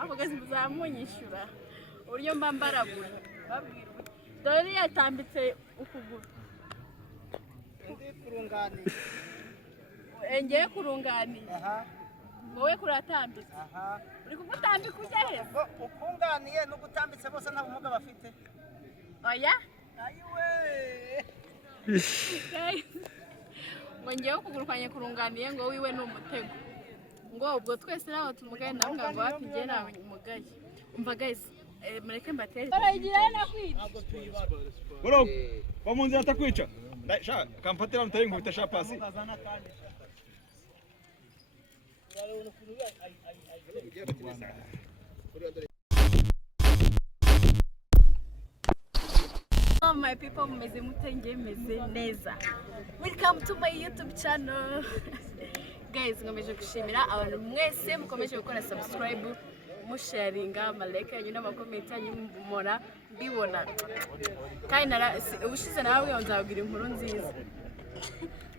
ako gazi muzamunyishyura uburyo mba mbaragura babwira dore yatambitse ukuguru engeye kurunganiye wowe kuratambitse uri kugutambika ujya he ukunganiye n'ugutambitse bose nta bumuga bafite oya ayiwe ngo ngewe ukuguru kwanjye kurunganiye ngo wiwe ni umutego ngo ubwo twese naho tumugaye nawe ngo wapigiye nawe umugaye umva guys mureke mbatere baragira nakwica bro kwa munzi atakwica sha kamfatira mutari nkubita sha pasi Oh my people, mumeze mutenge meze neza. Welcome to my YouTube channel. Guys, ngomeje gushimira abantu mwese mukomeje gukora subscribe, musharinga, malike yanyu n'amakomenti yanyu mumora mbibona. Kandi ubushize nawe nzabwira inkuru nziza.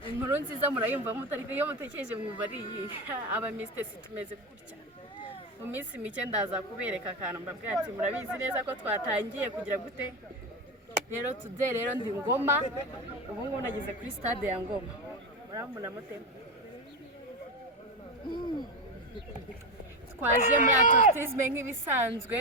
Inkuru nziza murayumva mutariko iyo mutekereje mwubariye aba Mr. tumeze gutya. Mu minsi mike ndaza kubereka akantu mbabwira ati murabizi neza ko twatangiye kugira gute. Rero today rero ndi Ngoma ubu ngubu nageze kuri stade ya Ngoma murambona mute twaje muri atletisme nk'ibisanzwe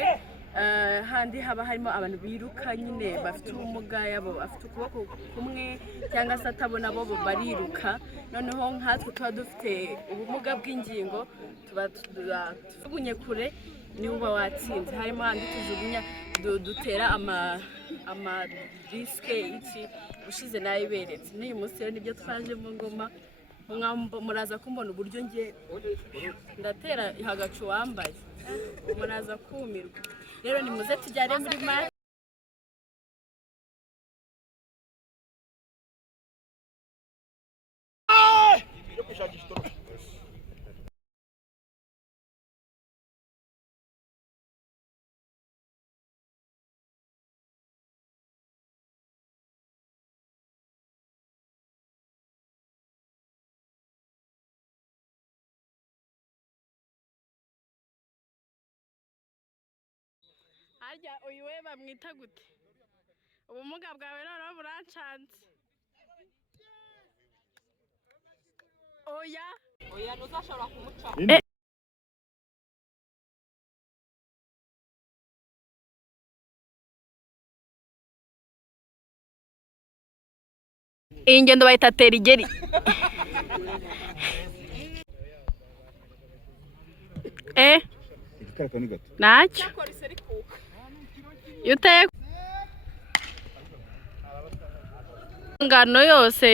handi haba harimo abantu biruka nyine bafite ubumuga yabo afite ukuboko kumwe cyangwa se atabona bo bariruka noneho nkatwe tuba dufite ubumuga bw'ingingo tuba tujugunye kure ni uba watsinze harimo handi tujugunya dutera ama diske iki ushize nayiberetse n'uyu munsi rero nibyo twaje mu Ngoma muraza kumbona uburyo nge ndatera hagacu wambaye muraza kumirwa rero ni muze tujyane muri match harya uyu we bamwita gute ubumuga bwawe noneho burancanze oya ntuzashobora kumucaho iyi ngendo bayita terigeri ntacyo iyo uteye ingano yose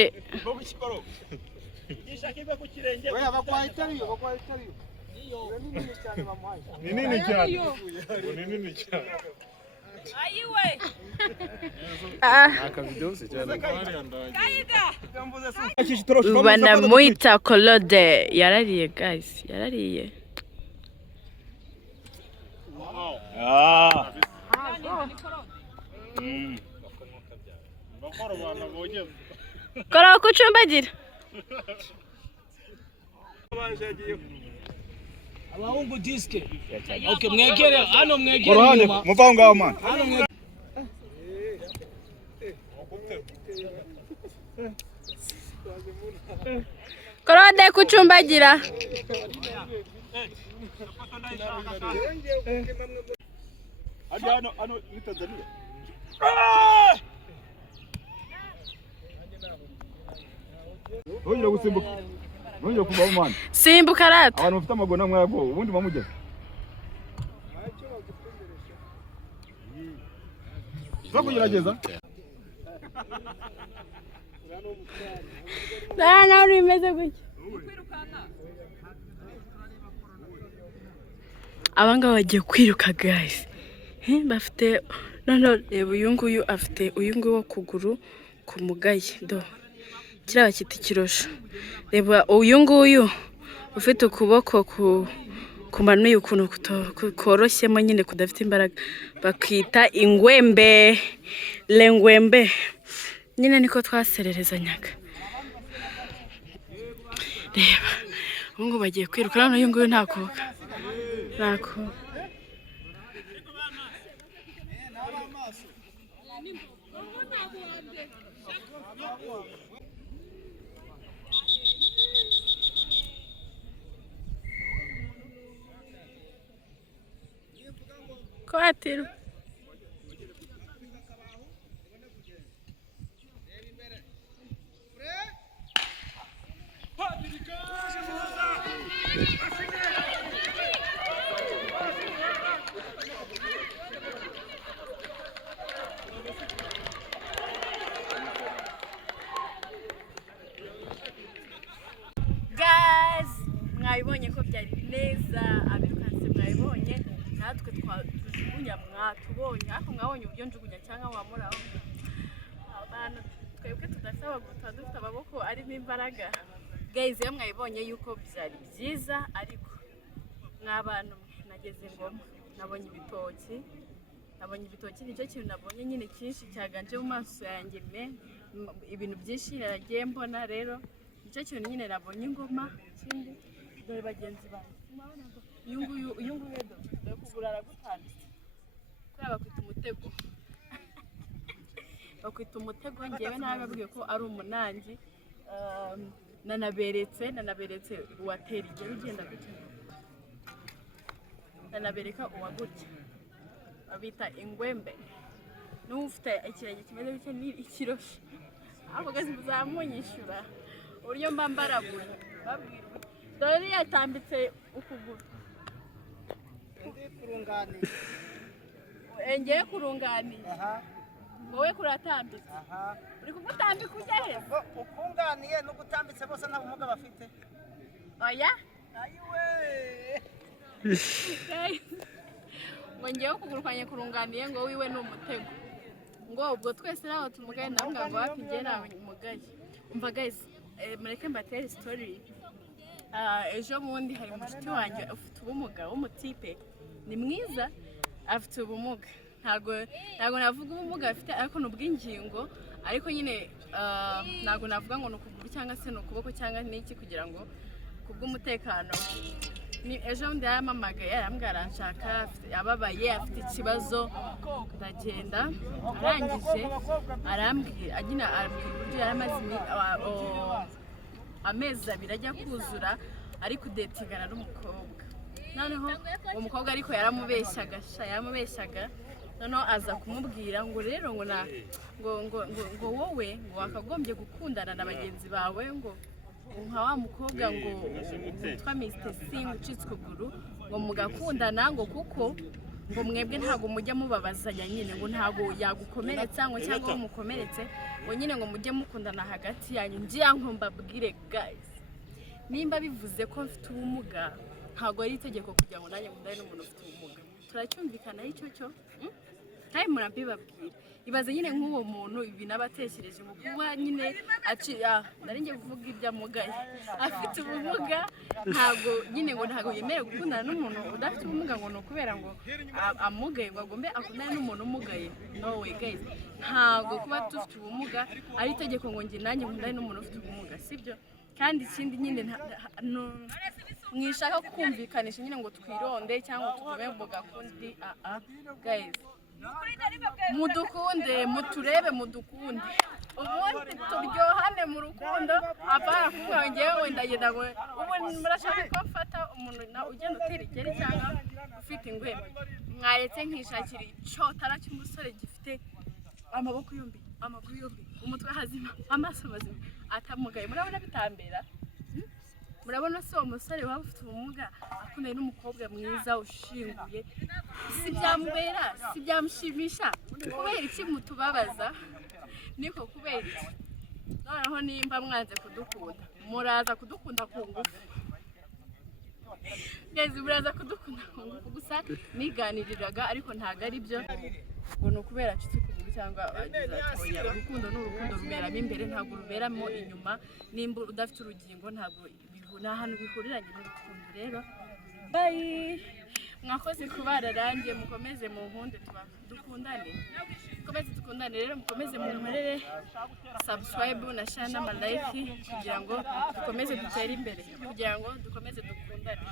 ni nini cyane ayiwe banamuita Claude yarariye guys yarariye kora kucumbagira abahungu diske okay mwegere hano mwegere kuruhande muvaho ngaho man hano mwegere Claude kucumbagira hano ni Tanzania Ongera gusimbuka ongera kuva mu mwana simbuka rata abantu bafite amagona mwago ubundi mamugeze Zakugerageza nawe bimeze gutya abangaba bagiye kwiruka guys bafite none reba uyu nguyu afite uyu nguyu wo kuguru ku mugaye do kiraba kiti kirosha reba uyu nguyu ufite ukuboko kumanuye ukuntu koroshyemo nyine kudafite imbaraga bakita ingwembe lengwembe nyine niko twasererezanyaga reba ubu ngubu bagiye kwiruka none uyu nguyu ntakuka Kwatiro mwabibonye ko byari neza, abirukanse mwabibonye, natwe twajugunya mwatubonye, ariko mwabonye uburyo njugunya cyangwa mwamuraho abantu twebwe tudasaba tuba dufite amaboko arimo imbaraga. Guys, iyo mwabibonye yuko byari byiza, ariko mw'abantu nageze Ngoma nabonye ibitoki nicyo kintu nabonye nyine cyinshi cyaganje mu maso yanjye, ibintu byinshi nagiye mbona, rero nicyo kintu nyine nabonye Ngoma. Ikindi dore bagenzi banjye uyu nguyu dore kugura aragutanditse kubera bakwita umutego njyewe nababwiye ko ari umunangi. nanaberetse uwatera igero ugenda gutya, nanabereka uwagutya babita ingwembe, n'ufite ikirenge kimeze bityo ni ikiroshi. Ako gazi muzamunyishura uburyo mba mbaraguye babwira dore yatambitse ukuguru engeye kurunganiye wowe kuratambitse uri kugutambika ujya he ukunganiye n'ugutambitse bose nta bumuga bafite. oya ayiwe ngo ngewe kugurukanye kurunganiye ngo wiwe ni umutego, ngo ubwo twese naho tumugaye nawe ngo wapigiye nawe umugaye. Umva guys, mureke mbatere story. Ejo bundi hari umushuti wanjye ufite ubumuga w'umutipe, ni mwiza, afite ubumuga, ntago navuga ubumuga afite ariko n'ubw'ingingo, ariko nyine ntago navuga ngo n'ukuguru cyangwa se n'ukuboko cyangwa n'iki, kugira ngo kubw'umutekano. Ni ejo bundi yaramamagaye arambwira aranshaka, ababaye, afite ikibazo, ndagenda arangije arambwira uburyo yaramaze amezi 2 ajya kuzura ari kudetingana n'umukobwa. Noneho uwo mukobwa ariko yaramubeshyaga, noneho aza kumubwira ngo rero ngo wowe ngo wakagombye gukundana na bagenzi bawe, ngo nka wa mukobwa ngo witwa Mr. Sing ucitse ukuguru, ngo mugakundana ngo kuko ngo mwebwe ntago mujya mubabazanya, nyine ngo ntago yagukomeretsa ngo cyangwa umukomeretse, ngo nyine ngo mujye mukundana hagati yanyu. Ngiye mbabwire guys, nimba bivuze ko mfite ubumuga ntago ari itegeko kugira ngo nanjye mundane n'umuntu ufite ubumuga. Turacyumvikana icyo cyo kandi murabibabwira. Ibaze nyine nk'uwo muntu ibi nabatekereje ngo kuba nyine nari ngiye kuvuga ibyamugaye, afite ubumuga ntago nyine ngo ntago yemerewe gukundana n'umuntu udafite ubumuga, ngo nukubera ngo amugaye ngo agombe akundane n'umuntu umugaye. No way guys, ntago kuba dufite ubumuga ari itegeko ngo njye nanjye nkundane n'umuntu ufite ubumuga, sibyo? Kandi ikindi nyine mwishaka kumvikanisha nyine ngo twironde cyangwa tuvuge ngo gakundi. Guys, mudukunde, muturebe, mudukunde, ubundi turyohane mu rukundo. Apara kuvuga ngewe ndagenda ngo ubu murashaka ko mfata umuntu ugenda utera igeri cyangwa ufite ingwembe. Mwaretse nkishakira icyotara cy'umusore gifite amaboko yombi, amaguru yombi, umutwe hazima, amaso mazima, atamugaye. Murabona bitambera? Murabona se uwo musore waba ufite ubumuga akundanye n'umukobwa mwiza ushinguye, si byamubera, si byamushimisha? Kubera iki mutubabaza? Niko kubera iki? Noneho nimba mwanze kudukunda, muraza kudukunda ku ngufu. Guys, muraza kudukunda ku ngufu. Gusa niganiriraga ariko ntago ari byo ngo ni ukubera nshuti kuguru cyangwa urukundo n'urukundo ruberamo imbere, ntabwo ruberamo inyuma. Nimba udafite urugingo ntabwo nta hantu bihuriranye n'urukundo. Rero bye, mwakoze kubara range, mukomeze mu nkunde, dukundane, dukundane. Rero mukomeze mu nkorere subscribe na share n'ama like kugira ngo dukomeze dutere imbere, kugira ngo dukomeze dukundane.